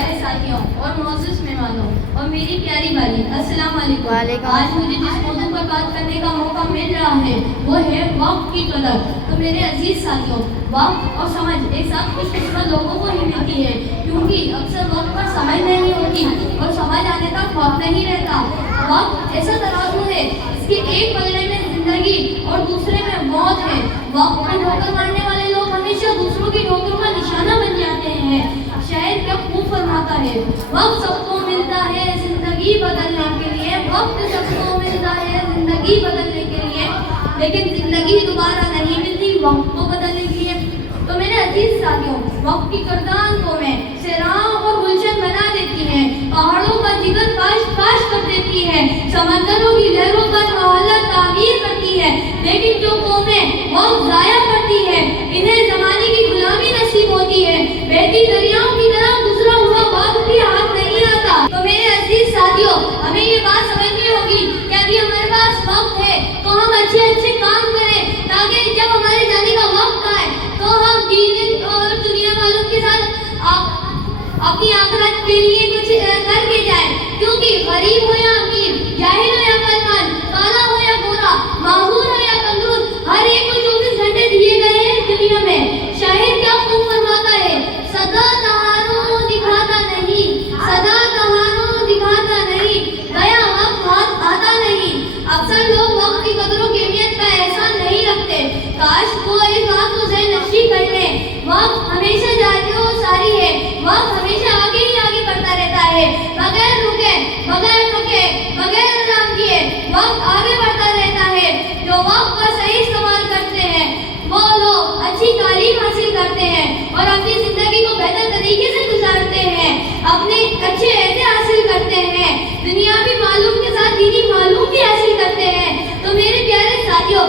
प्यारे साथियों और मोअज़्ज़िज़ मेहमानों और मेरी प्यारी बाली, अस्सलाम वालेकुम। आज मुझे जिस मौजू पर बात करने का मौका मिल रहा है वो है वक्त की कदर। तो मेरे अजीज साथियों, वक्त और समझ एक साथ खुशकिस्मत लोगों को ही मिलती है, क्योंकि अक्सर वक्त पर समझ नहीं होती और समझ आने तक वक्त नहीं रहता। वक्त ऐसा तराजू है, इसके एक पलड़े में जिंदगी और दूसरे में मौत है। वक्त पर ठोकर मारने वाले लोग हमेशा दूसरों की ठोकरों का निशाना बन जाते हैं। शायर क्या खूब फरमाता है, वक्त सबको मिलता है जिंदगी बदलने के लिए, वक्त सबको मिलता है जिंदगी बदलने के लिए, लेकिन जिंदगी दोबारा नहीं मिलती वक्त को बदलने के लिए। तो मेरे अजीज साथियों, वक्त की करदान को मैं सैराओं और गुलशन बना देती है, पहाड़ों का जिगर काश काश कर देती है, समंदरों की लहरों का महल्ला तामीर करती है, लेकिन जो कौमें वक्त जाया करती है इन्हें जमाने की गुलामी नसीब होती है। बहती दरियाओं की तरह गुजरा हुआ वक्त भी हाथ नहीं आता। तो मेरे अजीज साथियों, हमें ये बात समझनी होगी कि अभी हमारे पास वक्त है तो हम अच्छे अच्छे काम करें, ताकि जब हमारे जाने का वक्त आए तो हम दीन और दुनिया वालों के साथ अपनी आखिरत के लिए कुछ करके जाए। क्योंकि गरीब हो या अमीर, जाहिल हो या अक्लमंद, काला हो या गोरा, माहूर हो या तंदुरुस्त, हर एक को 24 घंटे दिए गए हैं दुनिया में। शाहिद क्या खूब फरमाता है, सदा तहारों दिखाता नहीं, सदा तहारों दिखाता नहीं, गया वक्त हाथ आता नहीं। अक्सर लोग वक्त की कदर और कीमत का एहसास नहीं रखते। काश वो इस बात को ज़हन-नशीं कर लें, वक्त हमेशा जाती और सारी है, वक्त हमेशा आगे ही आगे बढ़ता रहता है, बगैर रुके, बगैर थके, बगैर आराम किए वक्त आगे बढ़ता रहता है। जो वक्त का सही इस्तेमाल करते हैं वो लोग अच्छी तालीम हासिल करते हैं और अपनी जिंदगी को बेहतर तरीके से गुजारते हैं, अपने अच्छे अहदे हासिल करते हैं, दुनियावी मालूम के साथ दीनी मालूम भी हासिल करते हैं। तो मेरे प्यारे साथियों,